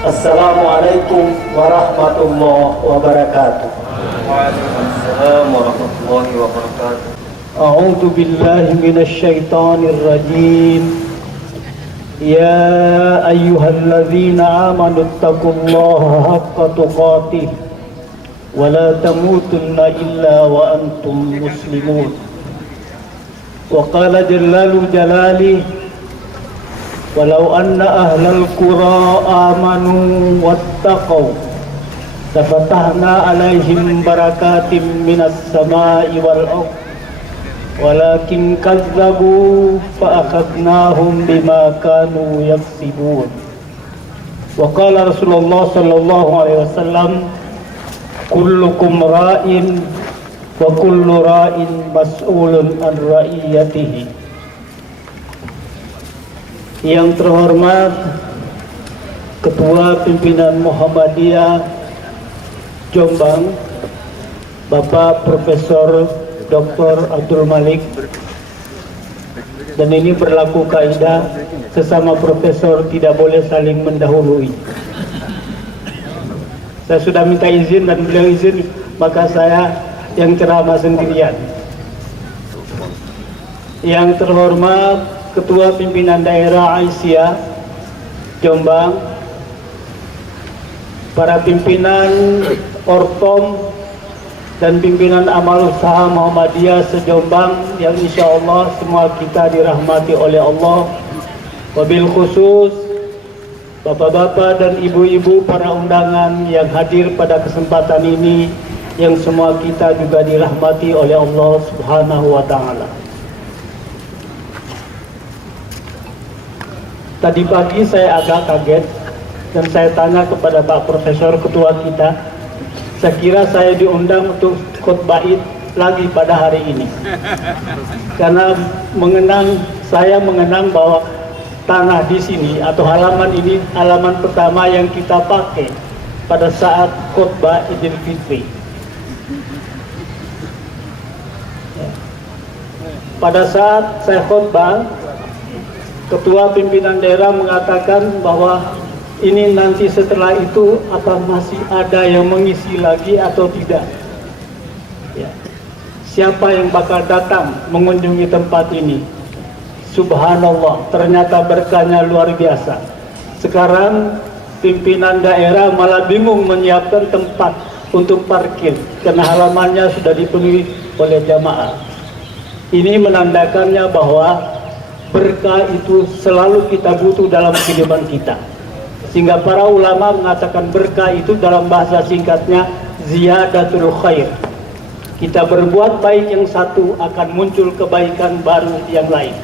Assalamualaikum warahmatullahi wabarakatuh. Waalaikumsalam warahmatullahi wabarakatuh. A'udzu billahi minasy syaithanir rajim. Ya ayyuhalladzina amanu taqullaha haqqa tuqatih wa la tamutunna illa wa antum muslimun. Wa qala jallalu jalali walau anna ahlal qura amanu wattaqau lafatahna alaihim barakatim minas samai wal ardh walakin kazzabu fa akhadnahum bima kanu yaksibun. Wa qala Rasulullah sallallahu alaihi wasallam kullukum ra'in wa kullu ra'in mas'ulun an ra'iyatihi. Yang terhormat Ketua Pimpinan Muhammadiyah Jombang, Bapak Profesor Dr. Abdul Malik, dan ini berlaku kaidah sesama profesor tidak boleh saling mendahului. Saya sudah minta izin dan beliau izin, maka saya yang ceramah sendirian. Yang terhormat Ketua Pimpinan Daerah Aisyah Jombang, para pimpinan Ortom dan pimpinan amal usaha Muhammadiyah se-Jombang yang insya Allah semua kita dirahmati oleh Allah. Wabil khusus bapak-bapak dan ibu-ibu para undangan yang hadir pada kesempatan ini, yang semua kita juga dirahmati oleh Allah Subhanahu wa Ta'ala. Tadi pagi saya agak kaget dan saya tanya kepada Pak Profesor Ketua kita, saya kira saya diundang untuk khutbah Id lagi pada hari ini, karena saya mengenang bahwa tanah di sini atau halaman ini halaman pertama yang kita pakai pada saat khutbah Idul Fitri. Pada saat saya khutbah, Ketua Pimpinan Daerah mengatakan bahwa ini nanti setelah itu apa masih ada yang mengisi lagi atau tidak? Ya. Siapa yang bakal datang mengunjungi tempat ini? Subhanallah, ternyata berkahnya luar biasa. Sekarang pimpinan daerah malah bingung menyiapkan tempat untuk parkir karena halamannya sudah dipenuhi oleh jamaah. Ini menandakannya bahwa berkah itu selalu kita butuh dalam kehidupan kita. Sehingga para ulama mengatakan berkah itu dalam bahasa singkatnya ziyadatul khair. Kita berbuat baik yang satu akan muncul kebaikan baru yang lain.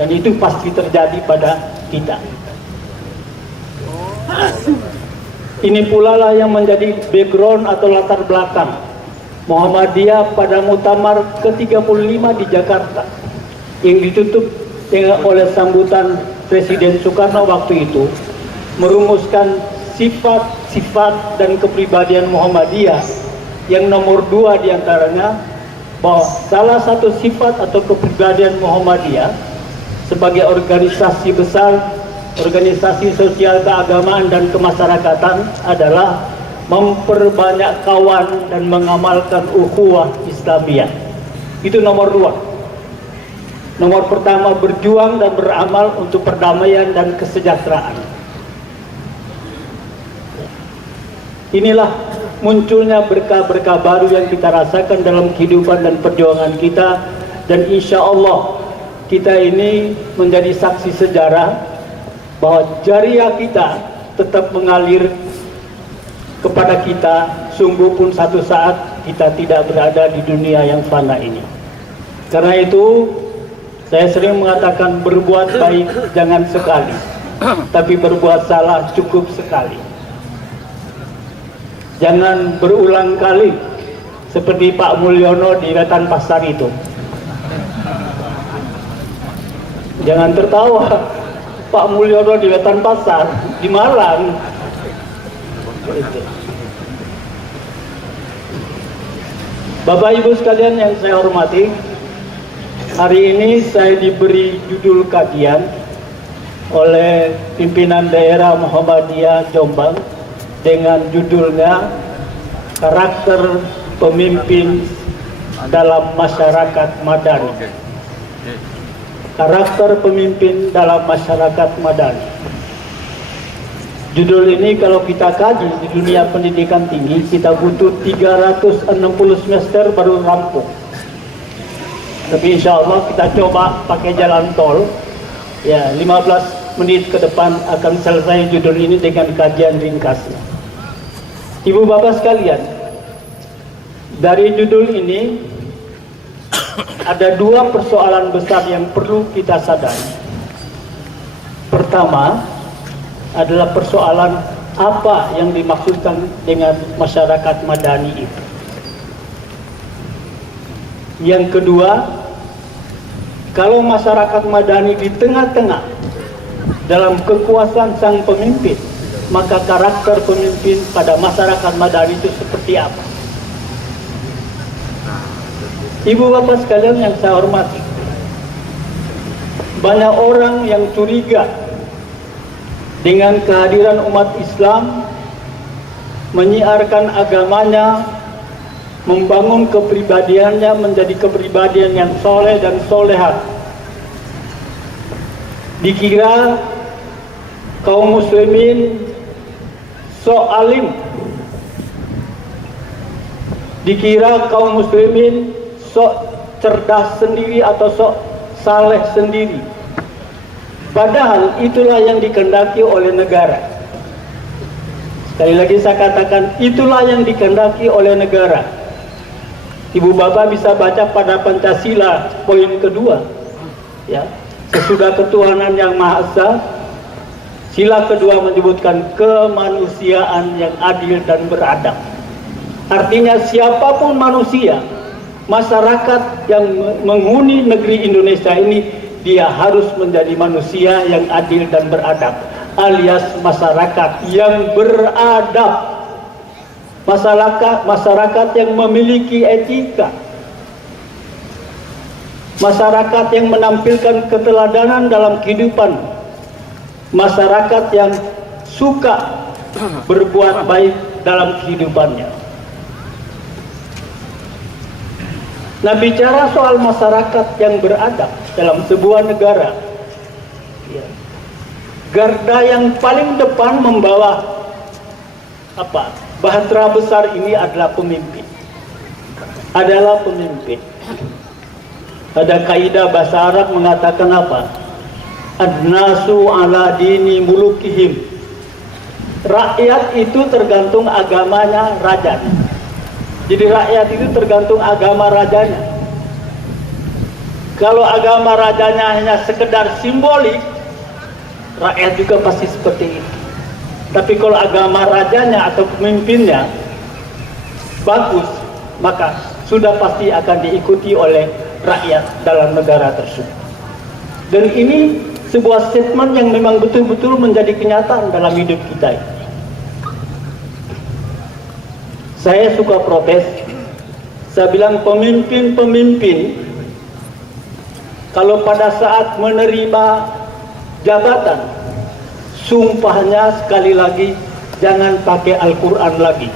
Dan itu pasti terjadi pada kita. Ini pula lah yang menjadi background atau latar belakang Muhammadiyah pada Muktamar ke-35 di Jakarta, yang ditutup oleh sambutan Presiden Soekarno waktu itu, merumuskan sifat-sifat dan kepribadian Muhammadiyah yang nomor 2 diantaranya bahwa salah satu sifat atau kepribadian Muhammadiyah sebagai organisasi besar, organisasi sosial keagamaan dan kemasyarakatan adalah memperbanyak kawan dan mengamalkan ukhuwah Islamiyah. Itu nomor 2. Nomor pertama berjuang dan beramal untuk perdamaian dan kesejahteraan. Inilah munculnya berkah-berkah baru yang kita rasakan dalam kehidupan dan perjuangan kita, dan insya Allah kita ini menjadi saksi sejarah bahwa jariah kita tetap mengalir kepada kita, sungguh pun satu saat kita tidak berada di dunia yang fana ini. Karena itu saya sering mengatakan berbuat baik jangan sekali, tapi berbuat salah cukup sekali. Jangan berulang kali seperti Pak Mulyono di Wetan Pasar itu. Jangan tertawa, Pak Mulyono di Wetan Pasar di Malang. Bapak Ibu sekalian yang saya hormati, hari ini saya diberi judul kajian oleh pimpinan daerah Muhammadiyah Jombang dengan judulnya Karakter Pemimpin dalam Masyarakat Madani. Karakter Pemimpin dalam Masyarakat Madani. Judul ini kalau kita kaji di dunia pendidikan tinggi, kita butuh 360 semester baru rampung. Tapi insya Allah kita coba pakai jalan tol, ya 15 menit ke depan akan selesai judul ini dengan kajian ringkasnya. Ibu bapak sekalian, dari judul ini ada dua persoalan besar yang perlu kita sadari. Pertama adalah persoalan apa yang dimaksudkan dengan masyarakat madani itu. Yang kedua, kalau masyarakat madani di tengah-tengah dalam kekuasaan sang pemimpin, maka karakter pemimpin pada masyarakat madani itu seperti apa? Ibu bapak sekalian yang saya hormati, banyak orang yang curiga dengan kehadiran umat Islam menyiarkan agamanya, membangun kepribadiannya menjadi kepribadian yang soleh dan solehat. Dikira kaum muslimin sok alim, dikira kaum muslimin sok cerdas sendiri atau sok saleh sendiri. Padahal itulah yang dikehendaki oleh negara. Sekali lagi saya katakan, itulah yang dikehendaki oleh negara. Ibu bapak bisa baca pada Pancasila poin kedua, ya, sesudah ketuhanan yang Maha Esa. Sila kedua menyebutkan kemanusiaan yang adil dan beradab. Artinya siapapun manusia, masyarakat yang menghuni negeri Indonesia ini, dia harus menjadi manusia yang adil dan beradab, alias masyarakat yang beradab, masyarakat yang memiliki etika, masyarakat yang menampilkan keteladanan dalam kehidupan, masyarakat yang suka berbuat baik dalam kehidupannya. Nah, bicara soal masyarakat yang beradab dalam sebuah negara, ya, garda yang paling depan membawa bahtera besar ini adalah pemimpin. Adalah pemimpin. Ada kaidah bahasa Arab mengatakan apa? Ad-nasu ala dini mulukihim. Rakyat itu tergantung agamanya raja. Jadi rakyat itu tergantung agama rajanya. Kalau agama rajanya hanya sekedar simbolik, rakyat juga pasti seperti itu. Tapi kalau agama rajanya atau pemimpinnya bagus, maka sudah pasti akan diikuti oleh rakyat dalam negara tersebut. Dan ini sebuah statement yang memang betul-betul menjadi kenyataan dalam hidup kita ini. Saya suka protes. Saya bilang pemimpin-pemimpin kalau pada saat menerima jabatan, sumpahnya sekali lagi jangan pakai Al-Quran lagi.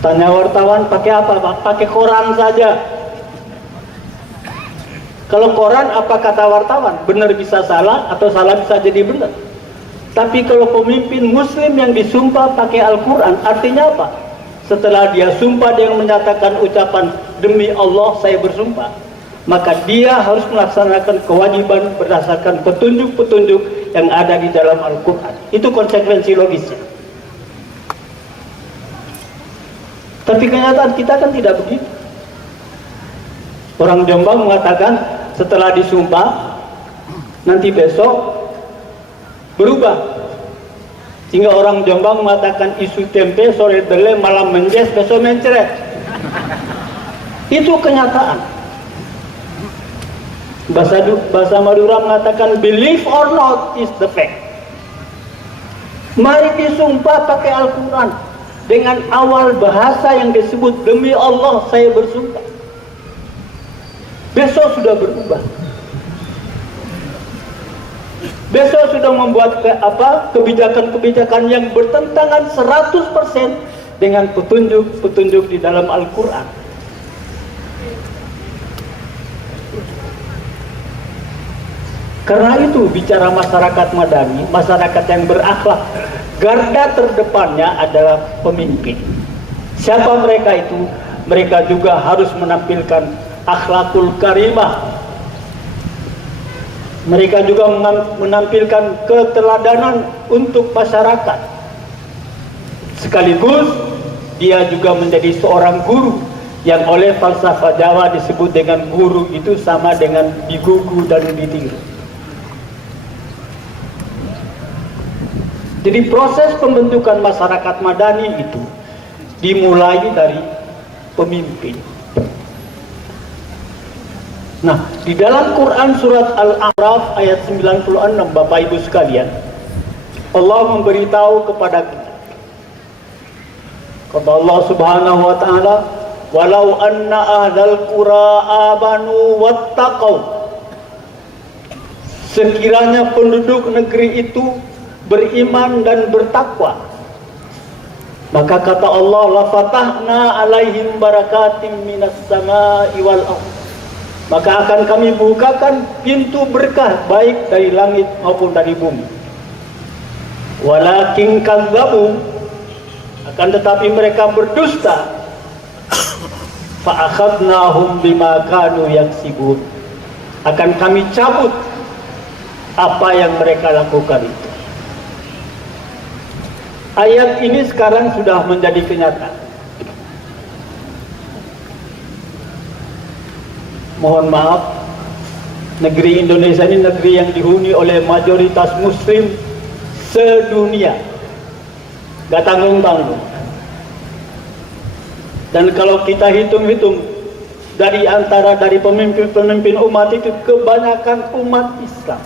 Tanya wartawan pakai apa Pak? Pakai koran saja. Kalau koran apa kata wartawan? Benar bisa salah atau salah bisa jadi benar. Tapi kalau pemimpin muslim yang disumpah pakai Al-Quran, artinya apa? Setelah dia sumpah, dia menyatakan ucapan demi Allah saya bersumpah, maka dia harus melaksanakan kewajiban berdasarkan petunjuk-petunjuk yang ada di dalam Al-Quran. Itu konsekuensi logisnya. Tapi kenyataan kita kan tidak begitu. Orang Jombang mengatakan setelah disumpah, nanti besok berubah. Sehingga orang Jombang mengatakan isu tempe sore dele malam menjes besok mencret. Itu kenyataan. Bahasa Madura mengatakan believe or not is the fact. Mari disumpah pakai Al-Quran dengan awal bahasa yang disebut demi Allah saya bersumpah. Besok sudah berubah. Besok sudah membuat kebijakan-kebijakan yang bertentangan 100% dengan petunjuk-petunjuk di dalam Al-Quran. Karena itu bicara masyarakat madani, masyarakat yang berakhlak, garda terdepannya adalah pemimpin. Siapa mereka itu? Mereka juga harus menampilkan akhlakul karimah. Mereka juga menampilkan keteladanan untuk masyarakat. Sekaligus dia juga menjadi seorang guru yang oleh falsafah Jawa disebut dengan guru itu sama dengan digugu dan ditiru. Jadi proses pembentukan masyarakat madani itu dimulai dari pemimpin. Nah, di dalam Quran surat Al-A'raf ayat 96, Bapak Ibu sekalian, Allah memberitahu kepada kita. Kata Allah Subhanahu wa taala, "Walau anna ahlal qura amanu wattaqau." Sekiranya penduduk negeri itu beriman dan bertakwa, maka kata Allah, la fatahna alaihim barakatim minas samai wal ardh, maka akan kami bukakan pintu berkah baik dari langit maupun dari bumi. Walakin kazzabu, akan tetapi mereka berdusta, fa akhadnahum bima kanu yaksibun, akan kami cabut apa yang mereka lakukan itu. Ayat ini sekarang sudah menjadi kenyataan. Mohon maaf, negeri Indonesia ini negeri yang dihuni oleh mayoritas muslim sedunia, gak tanggung-tanggung. Dan kalau kita hitung-hitung dari pemimpin-pemimpin umat itu, kebanyakan umat Islam.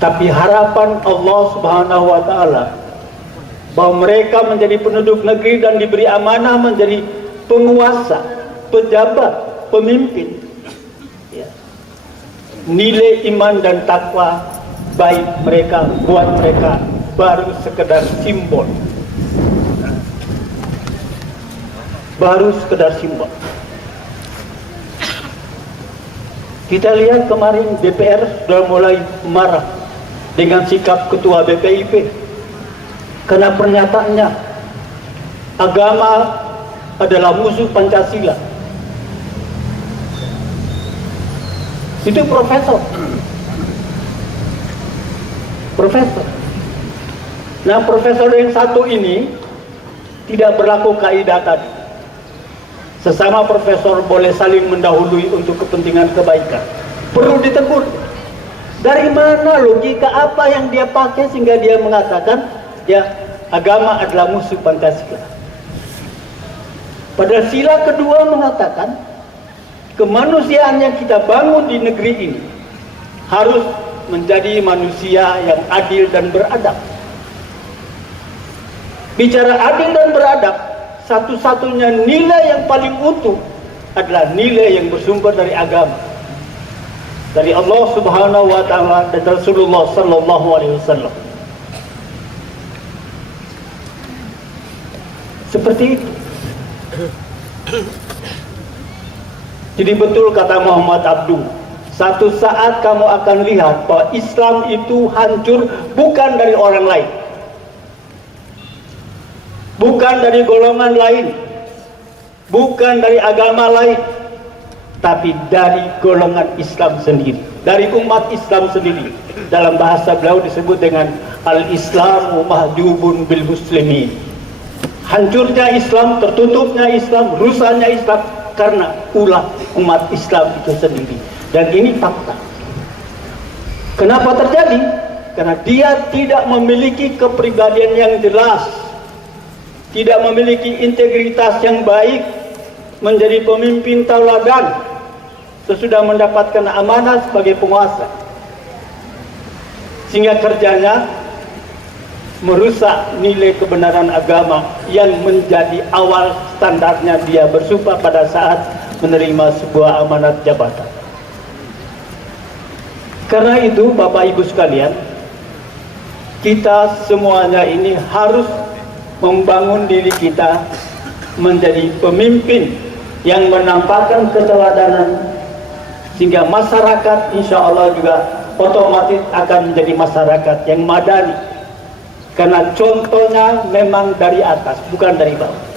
Tapi harapan Allah Subhanahu wa taala bahwa mereka menjadi penduduk negeri dan diberi amanah menjadi penguasa, pejabat, pemimpin, ya. Nilai iman dan takwa baik mereka, buat mereka baru sekedar simbol. Baru sekedar simbol. Kita lihat kemarin DPR sudah mulai marah dengan sikap ketua BPIP karena pernyataannya agama adalah musuh Pancasila. Itu profesor. Nah, profesor yang satu ini tidak berlaku kaidah tadi. Sesama profesor boleh saling mendahului untuk kepentingan kebaikan. Perlu ditegur. Dari mana logika apa yang dia pakai sehingga dia mengatakan ya agama adalah musuh Pancasila? Padahal sila kedua mengatakan kemanusiaan yang kita bangun di negeri ini harus menjadi manusia yang adil dan beradab. Bicara adil dan beradab, satu-satunya nilai yang paling utuh adalah nilai yang bersumber dari agama, dari Allah Subhanahu wa taala dan Rasulullah sallallahu alaihi wasallam. Seperti itu. Jadi betul kata Muhammad Abduh, satu saat kamu akan lihat bahwa Islam itu hancur bukan dari orang lain, bukan dari golongan lain, bukan dari agama lain, tapi dari golongan Islam sendiri, dari umat Islam sendiri. Dalam bahasa beliau disebut dengan al-Islamu mahjubun bil muslimin. Hancurnya Islam, tertutupnya Islam, rusaknya Islam karena ulah umat Islam itu sendiri. Dan ini fakta. Kenapa terjadi? Karena dia tidak memiliki kepribadian yang jelas, tidak memiliki integritas yang baik, menjadi pemimpin tauladan sesudah mendapatkan amanah sebagai penguasa, sehingga kerjanya merusak nilai kebenaran agama yang menjadi awal standarnya dia bersumpah pada saat menerima sebuah amanat jabatan. Karena itu Bapak Ibu sekalian, kita semuanya ini harus membangun diri kita menjadi pemimpin yang menampakkan keteladanan, sehingga masyarakat insya Allah juga otomatis akan menjadi masyarakat yang madani. Karena contohnya memang dari atas, bukan dari bawah.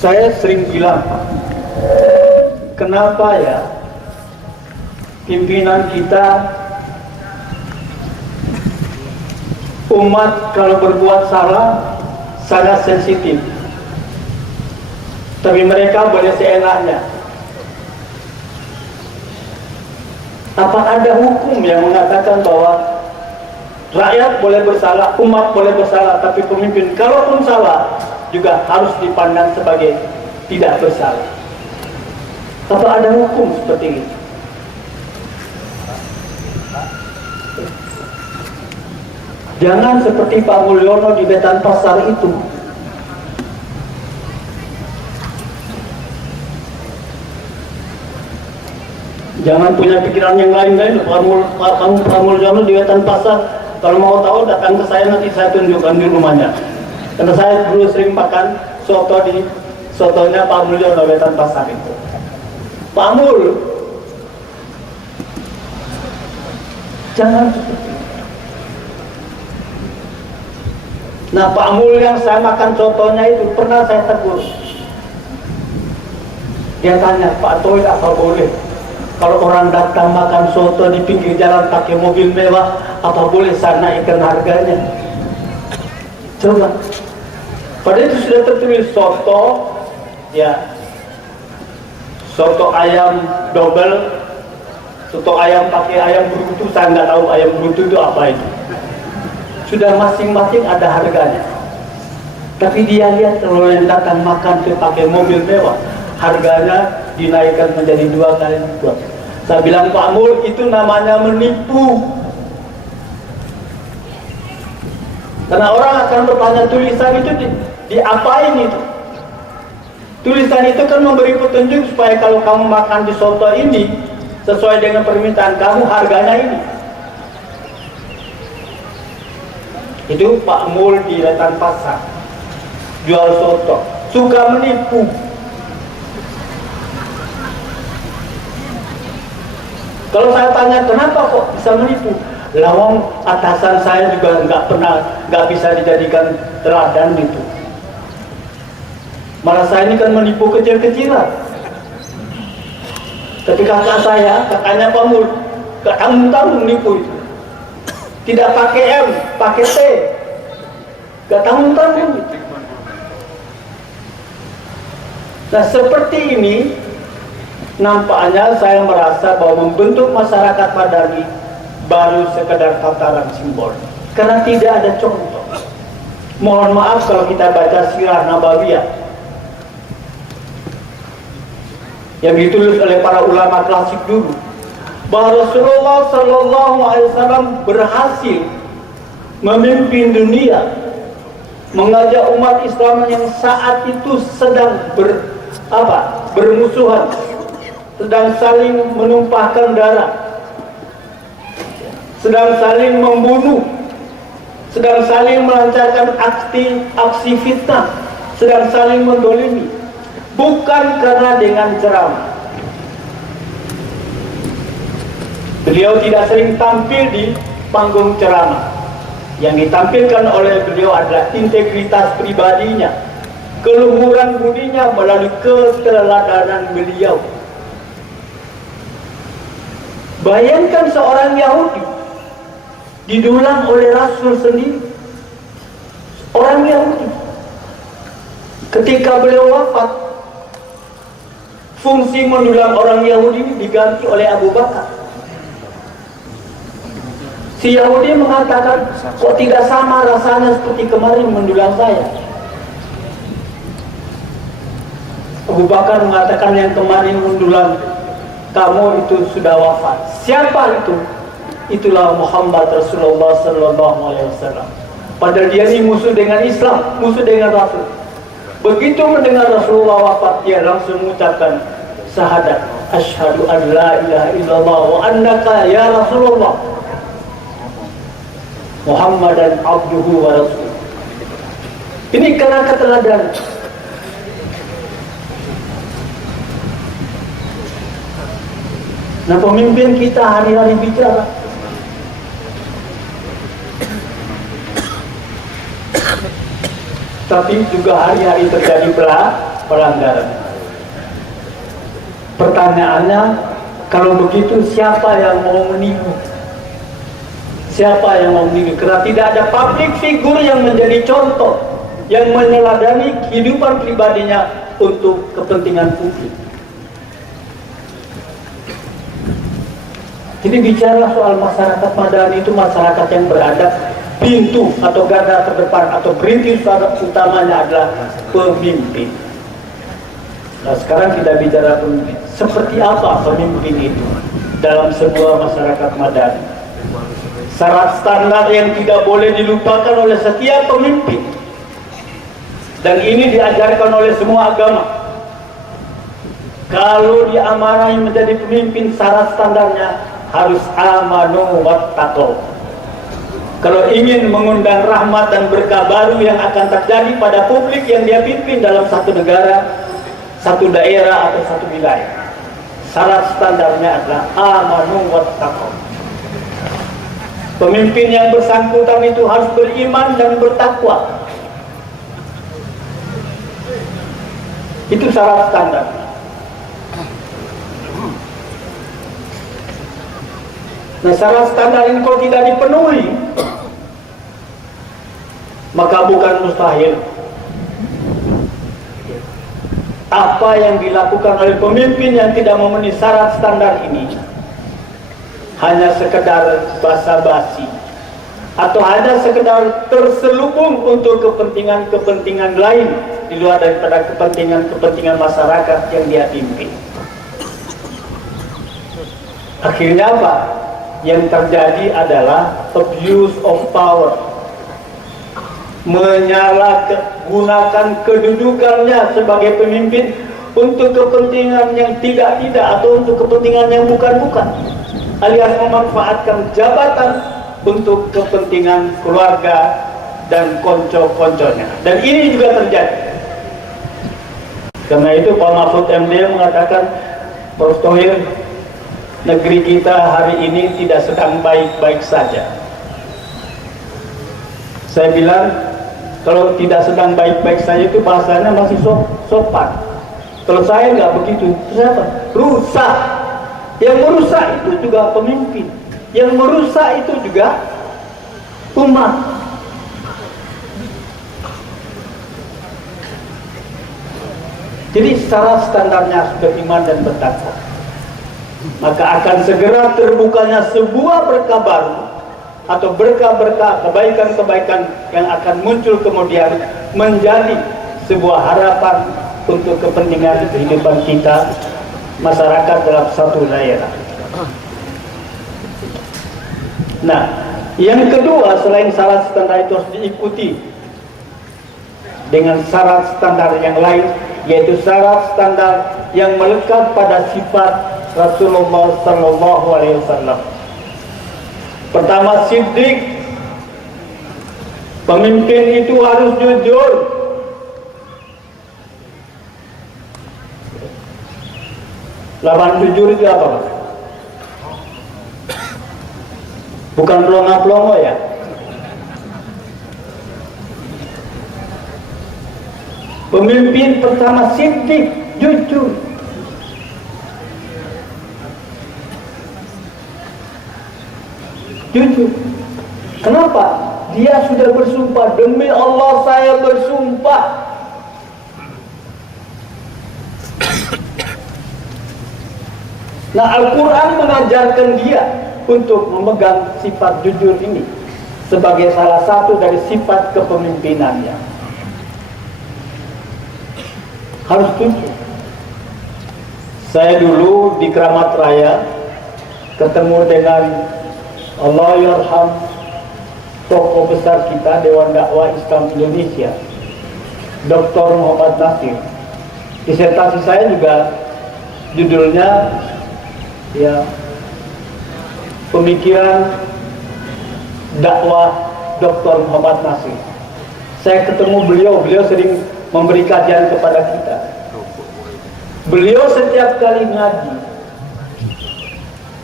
Saya sering bilang, kenapa ya pimpinan kita, umat kalau berbuat salah sangat sensitif, tapi mereka boleh seenaknya. Apa ada hukum yang mengatakan bahwa rakyat boleh bersalah, umat boleh bersalah, tapi pemimpin kalaupun salah juga harus dipandang sebagai tidak bersalah? Apa ada hukum seperti ini? Jangan seperti Pak Mulyono di Wetan Pasar itu. Jangan punya pikiran yang lain-lain. Pak Mulyono di Wetan Pasar, kalau mau tahu datang ke saya, nanti saya tunjukkan di rumahnya. Karena saya dulu sering makan soto di sotonya Pak Mulyono Wetan Pasar itu. Pak Mul, jangan seperti itu. Nah, Pak Mul yang saya makan sotonya itu pernah saya tegur. Dia tanya, Pak Toy, apa boleh kalau orang datang makan soto di pinggir jalan pakai mobil mewah, apa boleh saya naikkan harganya? Coba. Padahal itu sudah tertulis soto, ya, soto ayam double, soto ayam pakai ayam berutuh. Saya nggak tahu ayam berutuh itu apa itu. Sudah masing-masing ada harganya. Tapi dia lihat kalau yang datang makan pakai mobil mewah, harganya dinaikkan menjadi 2 kali lipat. Saya bilang, Pak Mul, itu namanya menipu. Karena orang akan bertanya, tulisan itu diapain itu? Tulisan itu kan memberi petunjuk supaya kalau kamu makan di soto ini sesuai dengan permintaan kamu, harganya ini. Itu Pak Mul di Wetan Pasar jual soto, suka menipu. Kalau saya tanya kenapa kok bisa menipu, lawang atasan saya juga nggak bisa dijadikan teladan gitu. Malah saya ini kan menipu kecil-kecilan. Ketika kakaknya Pak Mul, gak tanggung-tanggung menipu itu. Tidak pakai M, pakai T, gak tanggung-tanggung. Nah, seperti ini nampaknya saya merasa bahwa membentuk masyarakat madani baru sekedar tataran simbol, karena tidak ada contoh. Mohon maaf kalau kita baca sirah Nabawiyah yang ditulis oleh para ulama klasik dulu, bahwa Rasulullah Sallallahu Alaihi Wasallam berhasil memimpin dunia, mengajak umat Islam yang saat itu sedang bermusuhan, sedang saling menumpahkan darah, sedang saling membunuh, sedang saling melancarkan aksi fitnah, sedang saling mendolimi, bukan karena dengan ceramah. Beliau tidak sering tampil di panggung ceramah. Yang ditampilkan oleh beliau adalah integritas pribadinya, keluhuran budinya melalui keteladanan beliau. Bayangkan seorang Yahudi didulang oleh Rasul sendiri. Orang Yahudi, ketika beliau wafat, fungsi mendulang orang Yahudi diganti oleh Abu Bakar. Si Yahudi mengatakan, kok tidak sama rasanya seperti kemarin mendulang saya. Abu Bakar mengatakan, yang kemarin mendulang kamu itu sudah wafat. Siapa itu? Itulah Muhammad Rasulullah Sallallahu Alaihi Wasallam. Padahal dia ini musuh dengan Islam, musuh dengan Rasul. Begitu mendengar Rasulullah wafat, dia langsung mengucapkan syahadat, asyhadu an la ilaha illallah wa annaka ya Rasulullah Muhammadan abduhu wa rasuluh. Ini karena keteladanan. Nah, pemimpin kita hari-hari bicara, tapi juga hari-hari terjadi pelanggaran. Pertanyaannya, kalau begitu siapa yang mau meniru? Siapa yang mau meniru? Karena tidak ada public figure yang menjadi contoh, yang meneladani kehidupan pribadinya untuk kepentingan publik. Jadi bicara soal masyarakat madani itu masyarakat yang beradab, pintu atau garda terdepan atau perintis utamanya adalah pemimpin. Nah, sekarang kita bicara pemimpin. Seperti apa pemimpin itu dalam sebuah masyarakat madani? Syarat standar yang tidak boleh dilupakan oleh setiap pemimpin. Dan ini diajarkan oleh semua agama. Kalau diamanahi menjadi pemimpin, syarat standarnya harus amanu wattaqo. Kalau ingin mengundang rahmat dan berkah baru yang akan terjadi pada publik yang dia pimpin dalam satu negara, satu daerah atau satu wilayah, syarat standarnya adalah amanu wattaqo. Pemimpin yang bersangkutan itu harus beriman dan bertakwa. Itu syarat standar. Nah, syarat standar ini kalau tidak dipenuhi, maka bukan mustahil apa yang dilakukan oleh pemimpin yang tidak memenuhi syarat standar ini hanya sekedar basa-basi atau hanya sekedar terselubung untuk kepentingan-kepentingan lain di luar daripada kepentingan masyarakat yang dia pimpin. Akhirnya apa? Yang terjadi adalah abuse of power, menyalahgunakan kedudukannya sebagai pemimpin untuk kepentingan yang tidak-tidak atau untuk kepentingan yang bukan-bukan, alias memanfaatkan jabatan untuk kepentingan keluarga dan konco-konconya. Dan ini juga terjadi. Karena itu Pak Mahfud MD mengatakan, Prof. Thohir, negeri kita hari ini tidak sedang baik-baik saja. Saya bilang, kalau tidak sedang baik-baik saja itu bahasanya masih sopan. Kalau saya nggak begitu, kenapa? Rusak. Yang merusak itu juga pemimpin. Yang merusak itu juga umat. Jadi secara standarnya beriman dan bertakwa, maka akan segera terbukanya sebuah berkah baru atau berkah-berkah, kebaikan-kebaikan yang akan muncul kemudian menjadi sebuah harapan untuk kepentingan kehidupan kita masyarakat dalam satu daerah. Nah, yang kedua, selain syarat standar itu harus diikuti dengan syarat standar yang lain, yaitu syarat standar yang melekat pada sifat Rasulullah Sallallahu Alaihi Wasallam. Pertama, siddiq. Pemimpin itu harus jujur. Lawan jujur itu apa? Bukan pelongo-pelongo ya. Pemimpin pertama siddiq, jujur. Jujur. Kenapa? Dia sudah bersumpah, demi Allah saya bersumpah. Nah, Al-Quran mengajarkan dia untuk memegang sifat jujur ini sebagai salah satu dari sifat kepemimpinannya. Harus jujur. Saya dulu di Keramat Raya ketemu dengan Allahyarham tokoh besar kita Dewan Dakwah Islam Indonesia, Dr. Muhammad Nasir. Disertasi saya juga judulnya ya pemikiran dakwah Dr. Muhammad Nasir. Saya ketemu beliau sering memberi kajian kepada kita. Beliau setiap kali ngaji,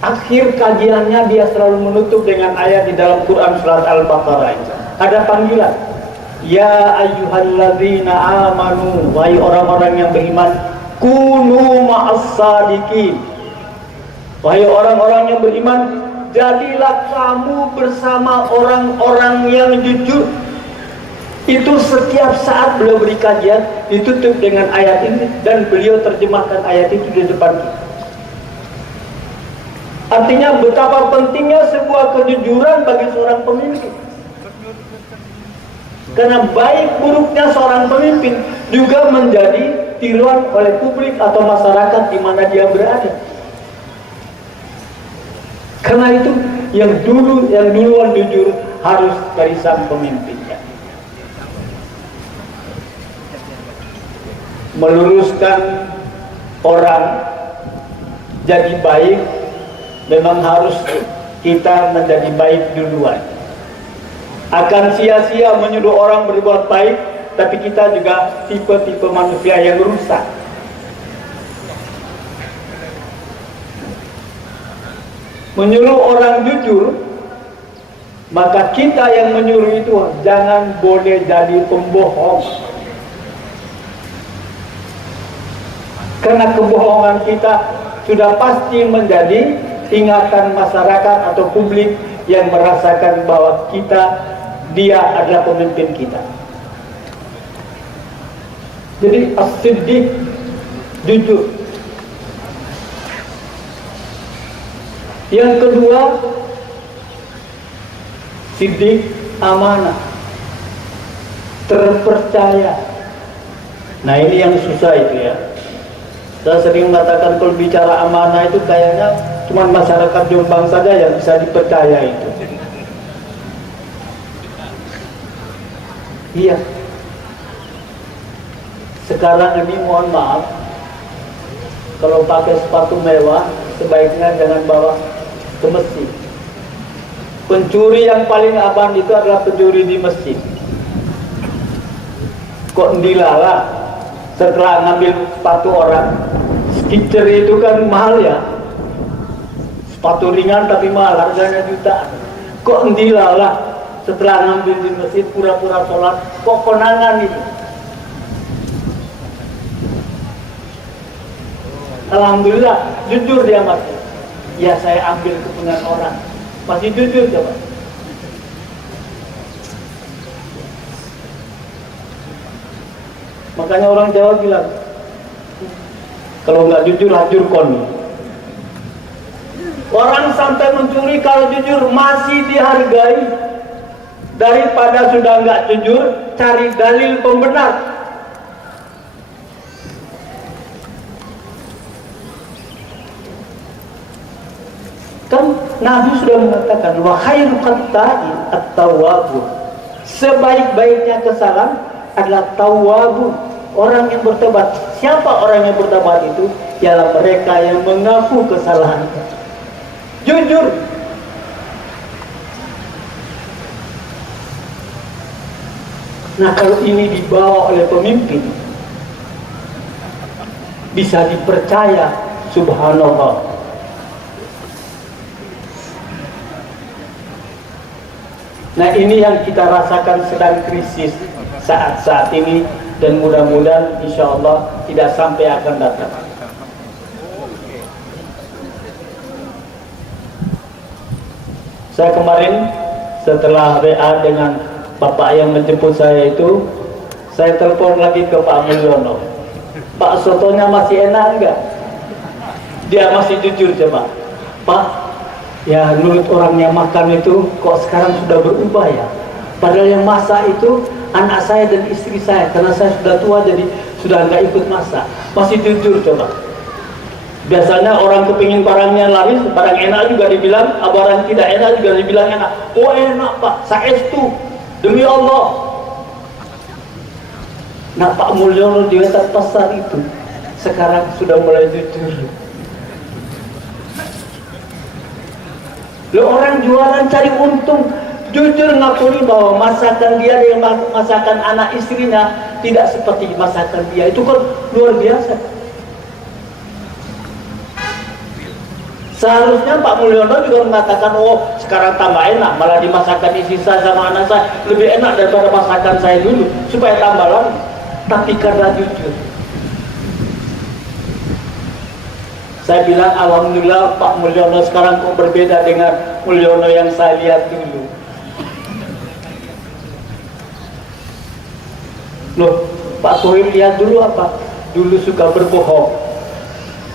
akhir kajiannya dia selalu menutup dengan ayat di dalam Quran surat Al-Baqarah. Ada panggilan, ya ayyuhalladzina amanu, wahai orang-orang yang beriman, kunu ma'as-sadiqin. Wahai orang-orang yang beriman, jadilah kamu bersama orang-orang yang jujur. Itu setiap saat beliau beri kajian ditutup dengan ayat ini, dan beliau terjemahkan ayat itu di depan kita. Artinya betapa pentingnya sebuah kejujuran bagi seorang pemimpin. Karena baik buruknya seorang pemimpin juga menjadi tiruan oleh publik atau masyarakat di mana dia berada. Karena itu yang duluan jujur harus dari sang pemimpinnya. Meluruskan orang jadi baik, memang harus kita menjadi baik duluan. Akan sia-sia menyuruh orang berbuat baik, tapi kita juga tipe-tipe manusia yang rusak. Menyuruh orang jujur, maka kita yang menyuruh itu jangan boleh jadi pembohong. Karena kebohongan kita sudah pasti menjadi ingatan masyarakat atau publik yang merasakan bahwa dia adalah pemimpin kita. Jadi as-siddiq, jujur. Yang kedua, siddiq, amanah, terpercaya. Nah ini yang susah itu ya. Saya sering mengatakan kalau bicara amanah itu kayaknya cuma masyarakat Jombang saja yang bisa dipercaya itu. Iya. Sekarang ini mohon maaf, kalau pakai sepatu mewah sebaiknya jangan bawa ke masjid. Pencuri yang paling aman itu adalah pencuri di masjid. Kok ndilalah setelah ngambil sepatu orang, Skechers itu kan mahal ya, sepatu ringan tapi mahal, harganya jutaan. Kok ndilalah setelah ngambil di masjid pura-pura sholat, kok konangan itu. Alhamdulillah jujur dia masih. Ya saya ambil kepunyaan orang, masih jujur coba. Makanya orang Jawa bilang, kalau nggak jujur hajur kon. Orang sampai mencuri kalau jujur masih dihargai daripada sudah nggak jujur cari dalil pembenar. Kan Nabi sudah mengatakan wa khairu qatta'in at-tawwabun. Sebaik-baiknya kesalahan adalah tawwabun, orang yang bertobat. Siapa orang yang bertobat itu? Ialah mereka yang mengaku kesalahannya, jujur. Nah kalau ini dibawa oleh pemimpin, bisa dipercaya, subhanallah. Nah ini yang kita rasakan sedang krisis saat ini, dan mudah-mudahan insya Allah tidak sampai akan datang. Saya kemarin setelah WA dengan Bapak yang menjemput saya itu, saya telepon lagi ke Pak Mulyono. Pak, sotonya masih enak enggak? Dia masih jujur coba. Pak, ya menurut orang yang makan itu kok sekarang sudah berubah ya. Padahal yang masak itu anak saya dan istri saya, karena saya sudah tua jadi sudah nggak ikut masak. Masih jujur coba. Biasanya orang kepingin barangnya laris, barang enak juga dibilang, barang tidak enak juga dibilang enak. Oh enak Pak, saestu, demi Allah. Nah, Pak Mulyono di Wetan Pasar itu sekarang sudah mulai jujur. Lo orang jualan cari untung, jujur ngakui bahwa masakan dia dengan masakan anak istrinya tidak seperti masakan dia. Itu kan luar biasa. Seharusnya Pak Mulyono juga mengatakan, oh sekarang tambah enak, malah dimasakan istri saya sama anak saya lebih enak daripada masakan saya dulu, supaya tambah lagi. Tapi karena jujur, saya bilang alhamdulillah Pak Mulyono sekarang kok berbeda dengan Mulyono yang saya lihat dulu. Loh, Pak Sohib lihat dulu apa? Dulu suka berbohong,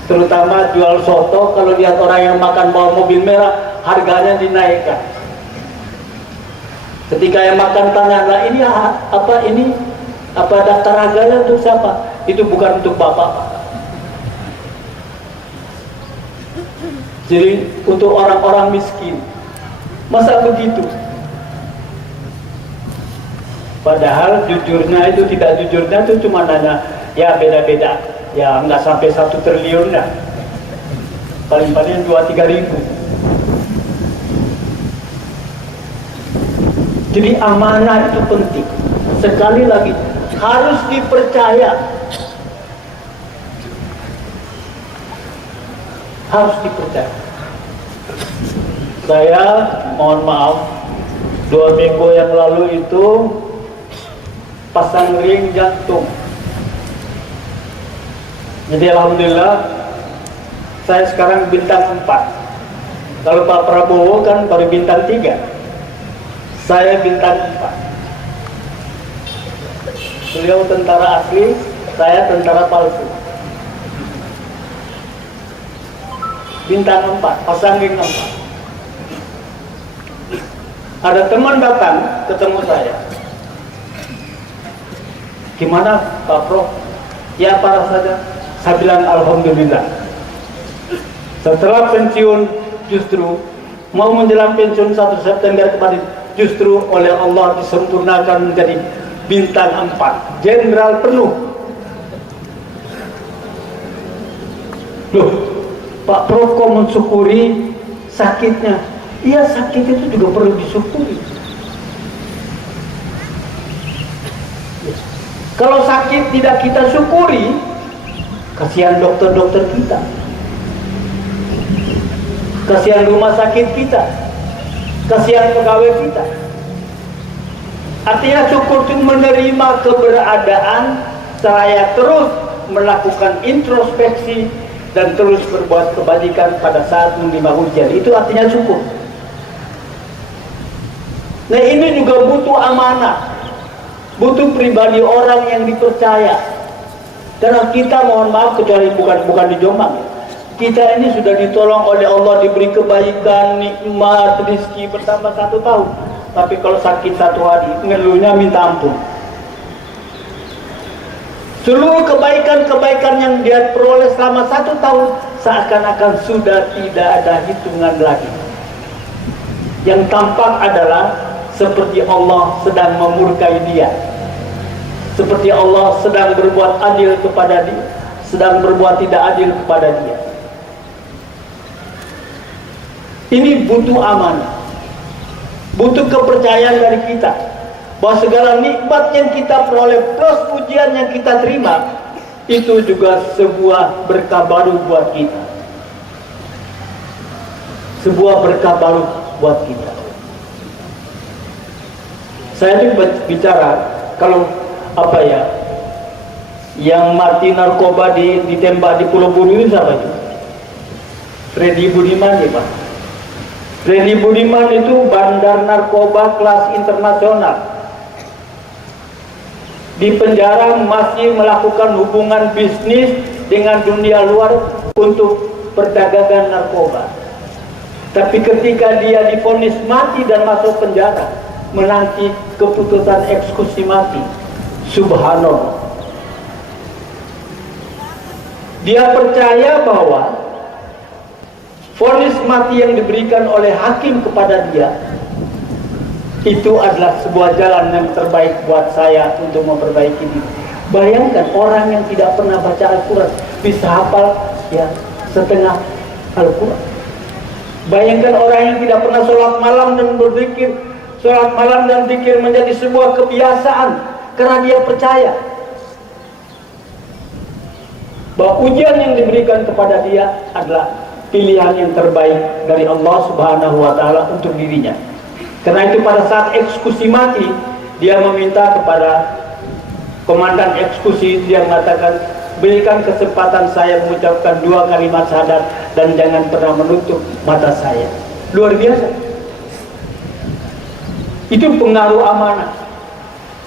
terutama jual soto. Kalau lihat orang yang makan bawa mobil merah, harganya dinaikkan. Ketika yang makan tanya, lah ini apa, ini apa, daftar harganya untuk siapa? Itu bukan untuk bapak. Jadi untuk orang-orang miskin. Masa begitu? Padahal jujurnya itu, tidak jujurnya itu cuma nanya, ya beda-beda, ya nggak sampai 1 triliun dah, paling-paling 2-3 ribu. Jadi amanah itu penting. Sekali lagi harus dipercaya, harus dipercaya. Saya mohon maaf, 2 minggu yang lalu itu pasang ring jantung. Jadi alhamdulillah saya sekarang bintang 4. Kalau Pak Prabowo kan baru bintang 3, saya bintang 4. Beliau tentara asli, saya tentara palsu. Bintang 4, pasang ring 4. Ada teman datang ketemu saya, gimana Pak Prof? Ya parah saja. Saya bilang alhamdulillah. Setelah pensiun, justru mau menjelang pensiun 1 September kemarin, justru oleh Allah disempurnakan menjadi bintang 4, jenderal penuh. Loh, Pak Prof kok mensyukuri sakitnya? Iya, sakit itu juga perlu disyukuri. Kalau sakit tidak kita syukuri, kasihan dokter-dokter kita, kasihan rumah sakit kita, kasihan pegawai kita. Artinya syukur itu menerima keberadaan, seraya terus melakukan introspeksi dan terus berbuat kebajikan pada saat menerima ujian. Itu artinya syukur. Nah, ini juga butuh amanah, butuh pribadi orang yang dipercaya. Karena kita mohon maaf, kecuali bukan di Jombang, kita ini sudah ditolong oleh Allah, diberi kebaikan, nikmat, rezeki bertambah 1 tahun. Tapi kalau sakit 1 hari, ngeluhnya minta ampun. Seluruh kebaikan-kebaikan yang dia peroleh selama 1 tahun seakan-akan sudah tidak ada hitungan lagi. Yang tampak adalah seperti Allah sedang memurkai dia, seperti Allah sedang berbuat adil kepada dia, sedang berbuat tidak adil kepada dia. Ini butuh amanah, butuh kepercayaan dari kita bahwa segala nikmat yang kita peroleh plus ujian yang kita terima itu juga sebuah berkah baru buat kita, sebuah berkah baru buat kita. Saya ini bicara, kalau apa ya, yang mati narkoba ditembak di Pulau Buru ini siapa itu? Freddy Budiman ya Pak. Freddy Budiman itu bandar narkoba kelas internasional. Di penjara masih melakukan hubungan bisnis dengan dunia luar untuk perdagangan narkoba. Tapi ketika dia divonis mati dan masuk penjara, menanti keputusan eksekusi mati, subhanallah, dia percaya bahwa vonis mati yang diberikan oleh hakim kepada dia itu adalah sebuah jalan yang terbaik buat saya untuk memperbaiki diri. Bayangkan orang yang tidak pernah baca Al-Quran bisa hafal ya setengah Al-Quran. Bayangkan orang yang tidak pernah sholat malam dan berzikir, sholat malam dan zikir menjadi sebuah kebiasaan karena dia percaya bahwa ujian yang diberikan kepada dia adalah pilihan yang terbaik dari Allah Subhanahu wa Ta'ala untuk dirinya. Karena itu pada saat eksekusi mati, dia meminta kepada komandan eksekusi, dia mengatakan, berikan kesempatan saya mengucapkan 2 kalimat syahadat dan jangan pernah menutup mata saya. Luar biasa. Itu pengaruh amanah,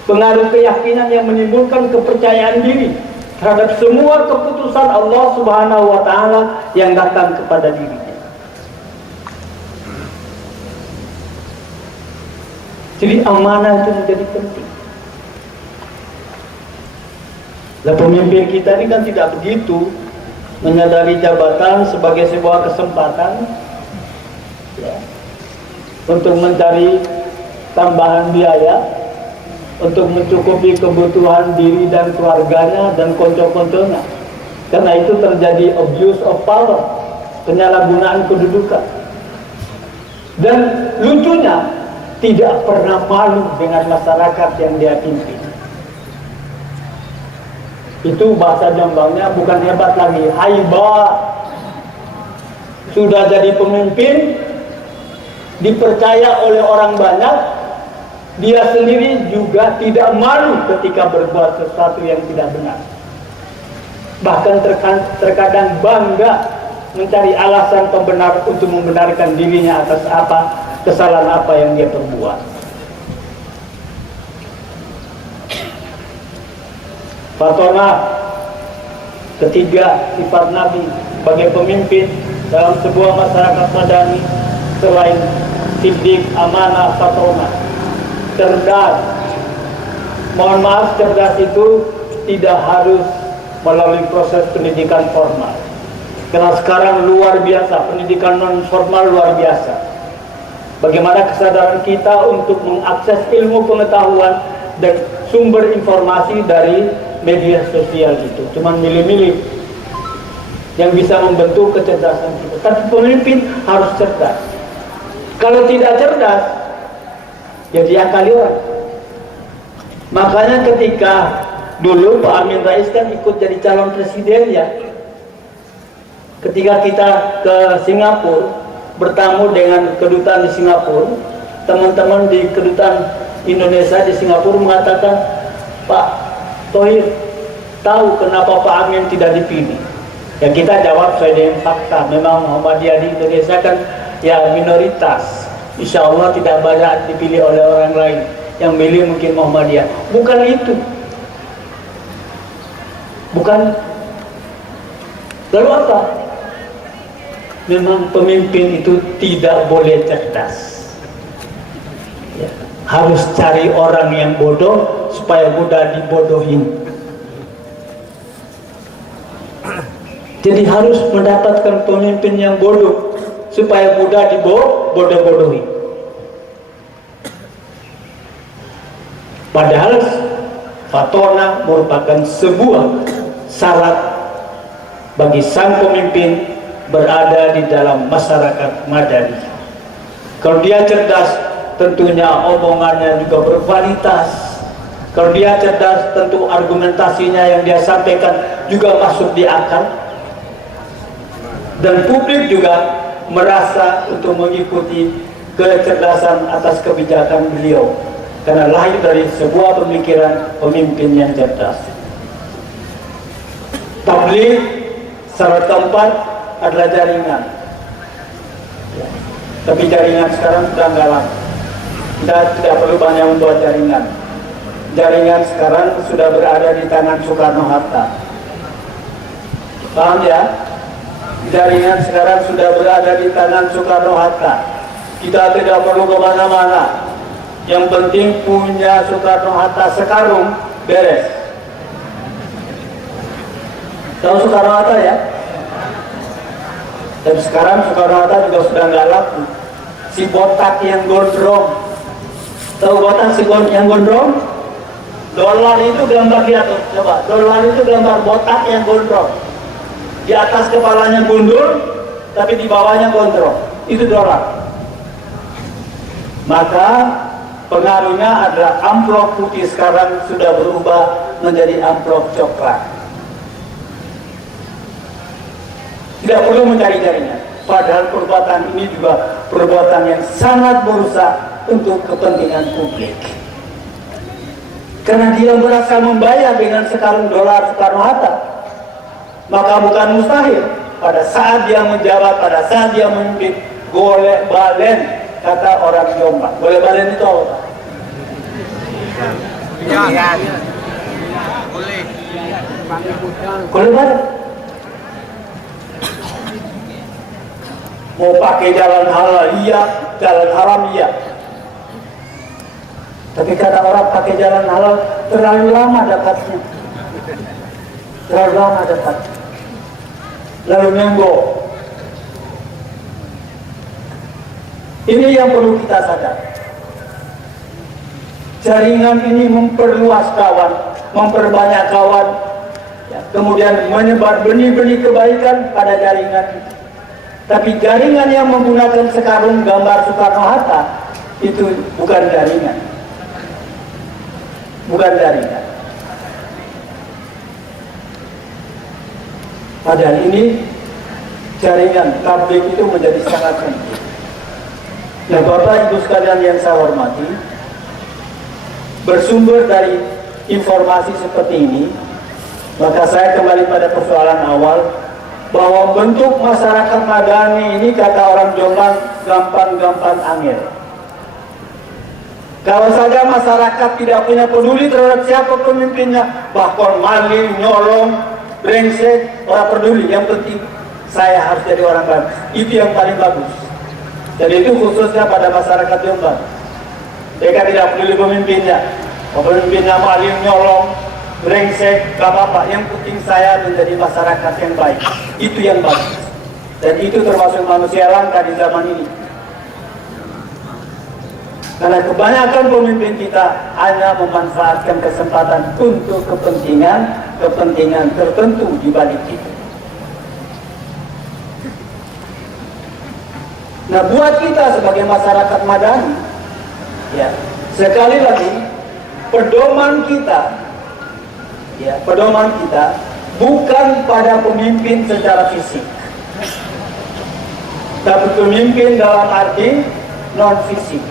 pengaruh keyakinan yang menimbulkan kepercayaan diri terhadap semua keputusan Allah Subhanahu wa Ta'ala yang datang kepada dirinya. Jadi amanah itu menjadi penting. Nah, pemimpin kita ini kan tidak begitu menyadari jabatan sebagai sebuah kesempatan ya, untuk mencari tambahan biaya untuk mencukupi kebutuhan diri dan keluarganya dan konco-konconya. Karena itu terjadi abuse of power, penyalahgunaan kedudukan. Dan lucunya tidak pernah malu dengan masyarakat yang dia pimpin. Itu bahasa Jombangnya bukan hebat lagi, haiba. Sudah jadi pemimpin, dipercaya oleh orang banyak, dia sendiri juga tidak malu ketika berbuat sesuatu yang tidak benar. Bahkan terkadang bangga mencari alasan pembenar untuk membenarkan dirinya atas kesalahan apa yang dia perbuat. Fatona ketiga sifat Nabi sebagai pemimpin dalam sebuah masyarakat madani selain siddiq, amanah, fatona, cerdas. Mohon maaf, cerdas itu tidak harus melalui proses pendidikan formal. Karena sekarang luar biasa, pendidikan non formal luar biasa. Bagaimana kesadaran kita untuk mengakses ilmu pengetahuan dan sumber informasi dari media sosial itu cuman milih-milih yang bisa membentuk kecerdasan kita. Tapi pemimpin harus cerdas. Kalau tidak cerdas, ya diakali orang. Makanya ketika dulu Pak Amin Rais kan ikut jadi calon presiden ya. Ketika kita ke Singapura bertamu dengan kedutaan di Singapura, teman-teman di kedutaan Indonesia di Singapura mengatakan, Pak Thohir, tahu kenapa Pak Amin tidak dipilih? Ya kita jawab sesuai dengan fakta. Memang Muhammadiyah di Indonesia kan ya minoritas. Insya Allah tidak banyak dipilih oleh orang lain. Yang milih mungkin Muhammadiyah. Bukan itu. Bukan. Lalu apa? Memang pemimpin itu tidak boleh cerdas. Ya. Harus cari orang yang bodoh supaya mudah dibodohin. Jadi harus mendapatkan pemimpin yang bodoh supaya mudah dibodoh-bodohi. Padahal fatona merupakan sebuah syarat bagi sang pemimpin berada di dalam masyarakat madani. Kalau dia cerdas, tentunya omongannya juga berkualitas. Kalau dia cerdas, tentu argumentasinya yang dia sampaikan juga masuk di akal. Dan publik juga merasa untuk mengikuti kecerdasan atas kebijakan beliau. Karena lahir dari sebuah pemikiran pemimpin yang cerdas. Tabligh secara keempat adalah jaringan. Tapi jaringan sekarang sudah enggak lama. Kita tidak perlu banyak membuat jaringan. Jaringan sekarang sudah berada di tangan Soekarno-Hatta. Paham ya? Jaringan sekarang sudah berada di tangan Soekarno-Hatta. Kita tidak perlu kemana-mana. Yang penting punya Soekarno-Hatta sekarung, beres. Tahu Soekarno-Hatta ya? Dan sekarang Soekarno-Hatta juga sudah nggak laku. Si botak yang gondrong. Tahu botak yang gondrong? Dolar itu gambar, lihat coba, dolar itu gambar botak yang gondrong. Di atas kepalanya gundul, tapi di bawahnya gondrong. Itu dolar. Maka pengaruhnya adalah amplop putih sekarang sudah berubah menjadi amplop coklat. Tidak perlu mencari-carinya. Padahal perbuatan ini juga perbuatan yang sangat merusak untuk kepentingan publik. Karena dia berasal membayar dengan sekarung dolar Soekarno-Hatta, maka bukan mustahil pada saat dia menjabat, pada saat dia memimpin, golek balen, kata orang Jombang. Golek balen itu apa? Golek balen. Mau pakai jalan halal iya, jalan haram iya. Tapi kata orang pakai jalan halal terlalu lama dapatnya. Terlalu lama dapat. Lalu nenggo. Ini yang perlu kita sadar. Jaringan ini memperluas kawan, memperbanyak kawan, ya, kemudian menyebar benih-benih kebaikan pada jaringan. Tapi jaringan yang menggunakan sekarung gambar Soekarno-Hatta itu bukan jaringan. Bukan jaringan. Padahal ini jaringan tablik itu menjadi sangat penting. Nah, Bapak Ibu sekalian yang saya hormati, bersumber dari informasi seperti ini, maka saya kembali pada persoalan awal, bahwa bentuk masyarakat madani ini kata orang Jombang gampang-gampang angel. Kalau saja masyarakat tidak punya peduli terhadap siapa pemimpinnya, bahkan maling, nyolong, brengsek, orang peduli. Yang penting saya harus jadi orang bagus. Itu yang paling bagus. Dan itu khususnya pada masyarakat Jombang. Mereka tidak peduli pemimpinnya. Pemimpinnya maling, nyolong, brengsek, gak apa-apa. Yang penting saya menjadi masyarakat yang baik. Itu yang bagus. Dan itu termasuk manusia langka di zaman ini. Karena kebanyakan pemimpin kita hanya memanfaatkan kesempatan untuk kepentingan tertentu di balik itu. Nah, buat kita sebagai masyarakat madani, ya, sekali lagi pedoman kita bukan pada pemimpin secara fisik, tapi pemimpin dalam arti non fisik,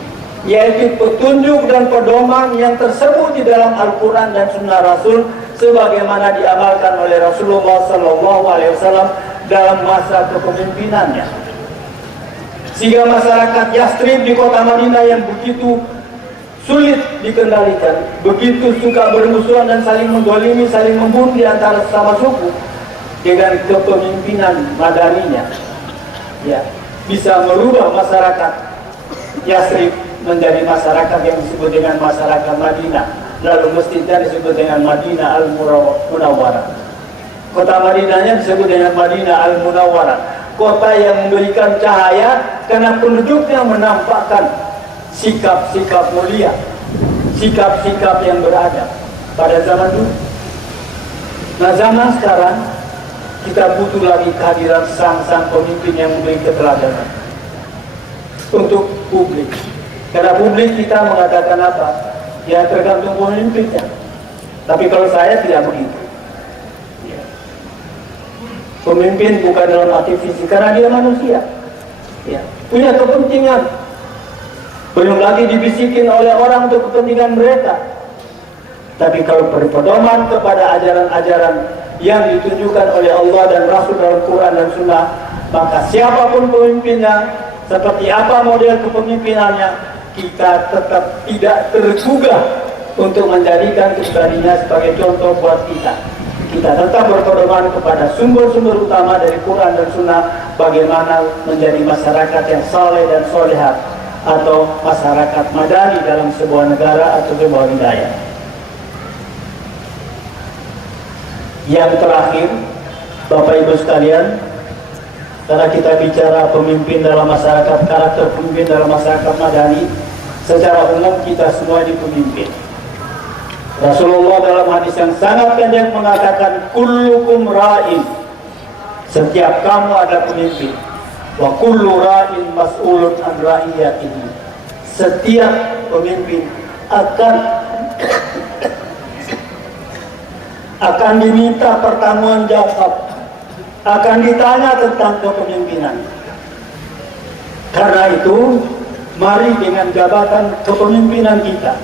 yaitu petunjuk dan pedoman yang tersebut di dalam Al-Quran dan Sunnah Rasul sebagaimana diamalkan oleh Rasulullah SAW dalam masa kepemimpinannya. Sehingga masyarakat Yastrib di kota Madinah yang begitu sulit dikendalikan, begitu suka bermusuhan dan saling menggolimi, saling membunuh di antara sesama suku, dengan kepemimpinan madaninya, ya, bisa merubah masyarakat Yastrib menjadi masyarakat yang disebut dengan masyarakat Madinah, lalu masjidnya disebut dengan Madinah Al-Munawwarah. Kota Madinahnya disebut dengan Madinah Al-Munawwarah, kota yang memberikan cahaya karena penduduknya menampakkan sikap-sikap mulia, sikap-sikap yang beradab pada zaman dulu. Nah, zaman sekarang kita butuh lagi kehadiran sang-sang pemimpin yang memberi keteladanan untuk publik. Karena publik kita mengatakan apa? Ya tergantung pemimpinnya. Tapi kalau saya tidak begitu. Ya. Pemimpin bukan dalam arti fisik, karena dia manusia. Ya. Punya kepentingan. Belum lagi dibisikin oleh orang untuk kepentingan mereka. Tapi kalau berpedoman kepada ajaran-ajaran yang ditunjukkan oleh Allah dan Rasul dalam Quran dan Sunnah, maka siapapun pemimpinnya, seperti apa model kepemimpinannya, kita tetap tidak tergugah untuk menjadikan pribadinya sebagai contoh buat kita. Kita tetap berpedoman kepada sumber-sumber utama dari Quran dan Sunnah, bagaimana menjadi masyarakat yang saleh dan solehat, atau masyarakat madani dalam sebuah negara atau sebuah wilayah. Yang terakhir, Bapak Ibu sekalian, karena kita bicara pemimpin dalam masyarakat, karakter pemimpin dalam masyarakat madani, secara umum kita semua ini pemimpin. Rasulullah dalam hadis yang sangat pendek mengatakan, kullukum ra'in, setiap kamu ada pemimpin, wa kullu ra'in mas'ulun an ra'iyatihi, setiap pemimpin akan diminta pertanggungjawab, akan ditanya tentang kepemimpinan. Karena itu, mari dengan jabatan kepemimpinan kita,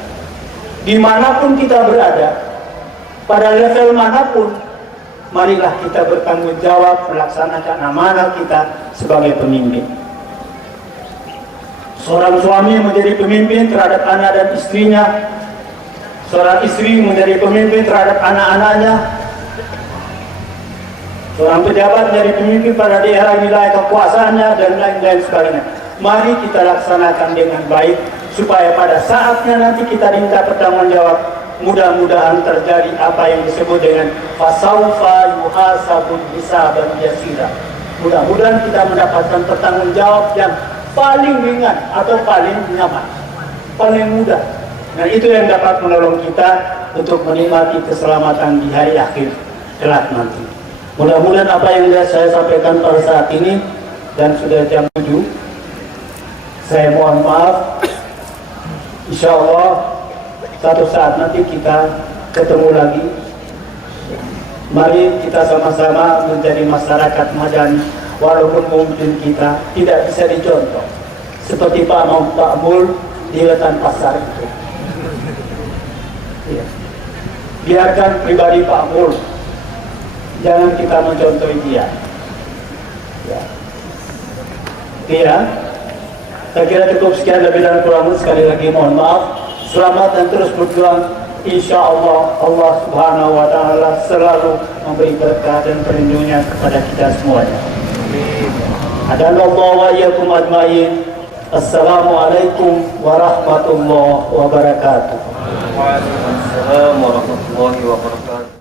dimanapun kita berada, pada level manapun, marilah kita bertanggung jawab melaksanakan amanah kita sebagai pemimpin. Seorang suami menjadi pemimpin terhadap anak dan istrinya, seorang istri menjadi pemimpin terhadap anak-anaknya, seorang pejabat menjadi pemimpin pada daerah wilayah kekuasaannya, dan lain-lain sebagainya. Mari kita laksanakan dengan baik, supaya pada saatnya nanti kita minta pertanggungjawab, mudah-mudahan terjadi apa yang disebut dengan fasaufa yuhasabun hisaban yasira. Mudah-mudahan kita mendapatkan pertanggungjawab yang paling ringan atau paling nyaman, paling mudah. Nah, itu yang dapat menolong kita untuk menikmati keselamatan di hari akhir kelak nanti. Mudah-mudahan apa yang saya sampaikan pada saat ini, dan sudah jam 7, saya mohon maaf. Insya Allah satu saat nanti kita ketemu lagi. Mari kita sama-sama menjadi masyarakat madani, walaupun mungkin kita tidak bisa dicontoh seperti Pak Mul di Wetan Pasar itu. Ya. Biarkan pribadi Pak Mul, jangan kita mencontohi dia. Ya. Iya. Saya kira cukup sekian, lebih dan kurang sekali lagi mohon maaf. Selamat dan terus berjuang. Insya Allah Allah Subhanahu Wa Taala selalu memberi berkah dan perlindungannya kepada kita semuanya. Adanallahu wa iyyakum ajmain. Assalamualaikum warahmatullahi wabarakatuh. Waalaikumsalam warahmatullahi wabarakatuh.